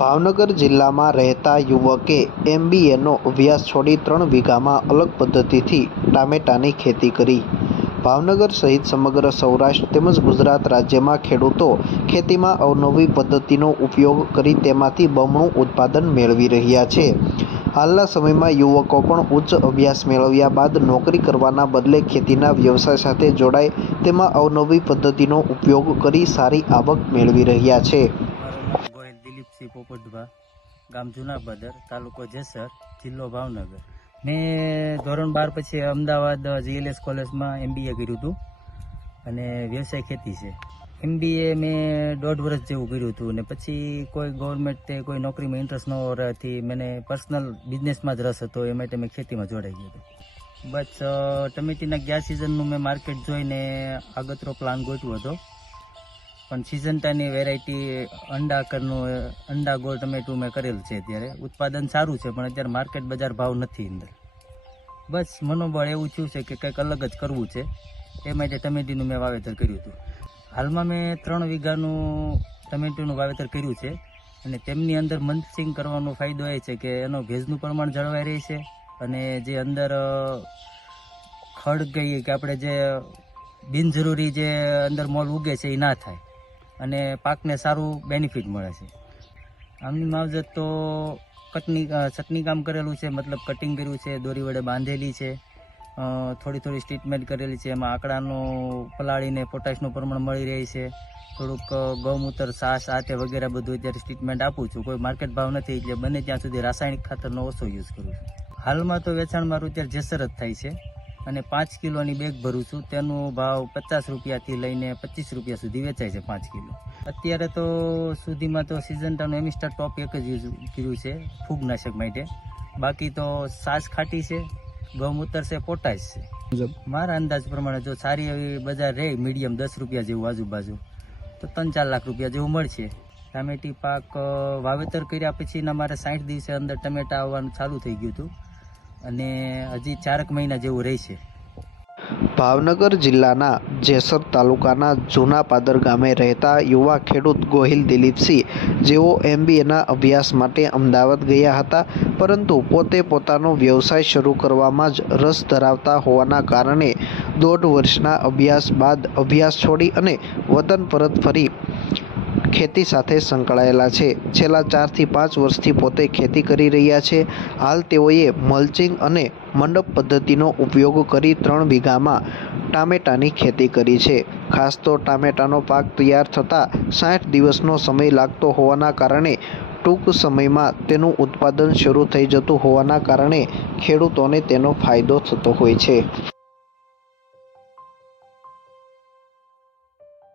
ભાવનગર જિલ્લામાં રહેતા યુવકે MBAનો અભ્યાસ છોડી 3 વીઘામાં અલગ પદ્ધતિથી ટામેટાની ખેતી કરી। ભાવનગર સહિત સમગ્ર સૌરાષ્ટ્ર તેમજ ગુજરાત રાજ્યમાં ખેડૂતો ખેતીમાં અવનવી પદ્ધતિનો ઉપયોગ કરી તેમાંથી બમણું ઉત્પાદન મેળવી રહ્યા છે। હાલના સમયમાં યુવકો પણ ઉચ્ચ અભ્યાસ મેળવ્યા બાદ નોકરી કરવાના બદલે ખેતીના વ્યવસાય સાથે જોડાઈ તેમાં અવનવી પદ્ધતિનો ઉપયોગ કરી સારી આવક મેળવી રહ્યા છે। મારું નામ ગોહિલ દિલીપસિંહ પોપટભા, ગામ જુનાપદર, તાલુકો જેસર, જિલ્લો ભાવનગર। મેં ધોરણ 12 પછી અમદાવાદ GLS કોલેજમાં MBA કર્યું હતું અને વ્યવસાય ખેતી છે। MBA મેં 1.5 વર્ષ જેવું કર્યું હતું અને પછી કોઈ ગવર્મેન્ટ કોઈ નોકરીમાં ઇન્ટરેસ્ટ ન હોવાથી મને પર્સનલ બિઝનેસમાં જ રસ હતો, એ માટે મેં ખેતીમાં જોડાઈ ગયો હતો। બસ ટમેટીના ગયા સિઝનનું મેં માર્કેટ જોઈને આગતરો પ્લાન ગોઠવ્યો હતો, પણ સિઝન્ટાની વેરાયટી અંડા ગોળ ટમેટું મેં કરેલું છે। અત્યારે ઉત્પાદન સારું છે, પણ અત્યારે માર્કેટ બજાર ભાવ નથી અંદર। બસ મનોબળ એવું થયું છે કે કંઈક અલગ જ કરવું છે, એ માટે ટમેટીનું મેં વાવેતર કર્યું હતું। હાલમાં મેં 3 વીઘાનું ટમેટીનું વાવેતર કર્યું છે અને તેમની અંદર મલ્ચિંગ કરવાનો ફાયદો એ છે કે એનો ભેજનું પ્રમાણ જળવાઈ રહે છે અને જે અંદર ખડ કહીએ કે આપણે જે બિનજરૂરી જે અંદર મોલ ઉગે છે એ ના થાય અને પાકને સારું બેનિફિટ મળે છે। આમની માવજત તો ચટણી કામ કરેલું છે, મતલબ કટિંગ કર્યું છે, દોરી વડે બાંધેલી છે, થોડી સ્ટ્રીટમેન્ટ કરેલી છે। એમાં આંકડાનું પલાળીને પોટાશનું પ્રમાણ મળી રહે છે, થોડુંક ગૌમૂત્ર છાશ આ તે વગેરે બધું અત્યારે ટ્રીટમેન્ટ આપું છું। કોઈ માર્કેટ ભાવ નથી એટલે બને ત્યાં સુધી રાસાયણિક ખાતરનો ઓછો યુઝ કરું છું। હાલમાં તો વેચાણ મારું અત્યારે જેસર જ થાય છે અને 5 કિલોની બેગ ભરું છું, તેનો ભાવ 50 રૂપિયાથી લઈને 25 રૂપિયા સુધી વેચાય છે 5 કિલો। અત્યારે તો સુધીમાં તો સિઝન્ટાનું એમિસ્ટા ટોપ એક જ યુઝ કર્યું છે ફૂગનાશક માટે, બાકી તો છાશ ખાટી છે, ગૌમૂત્ર છે, પોટાશ છે। મારા અંદાજ પ્રમાણે જો સારી એવી બજાર રહે મીડિયમ 10 રૂપિયા જેવું આજુબાજુ તો 3-4 લાખ રૂપિયા જેવું મળશે। ટામેટી પાક વાવેતર કર્યા પછીના મારે 60 દિવસે અંદર ટમેટા આવવાનું ચાલુ થઈ ગયું હતું અને હજી 4 મહિના જેવું રહેશે। ભાવનગર જિલ્લાના જેસર તાલુકાના જુનાપાદર ગામે રહેતા યુવા ખેડૂત ગોહિલ દિલીપસિંહ, જેઓ MBAના અભ્યાસ માટે અમદાવાદ ગયા હતા, પરંતુ પોતે પોતાનો વ્યવસાય શરૂ કરવામાં જ રસ ધરાવતા હોવાના કારણે 1.5 વર્ષના અભ્યાસ બાદ અભ્યાસ છોડી અને વતન પરત ફરી ખેતી સાથે સંકળાયેલા છે। છેલ્લા 4 થી 5 વર્ષથી પોતે ખેતી કરી રહ્યા છે। હાલ તેઓએ મલ્ચિંગ અને મંડપ પદ્ધતિનો ઉપયોગ કરી 3 વીઘામાં ટામેટાની ખેતી કરી છે। ખાસ તો ટામેટાનો પાક તૈયાર થતાં 60 દિવસનો સમય લાગતો હોવાના કારણે ટૂંક સમયમાં તેનું ઉત્પાદન શરૂ થઈ જતું હોવાના કારણે ખેડૂતોને તેનો ફાયદો થતો હોય છે।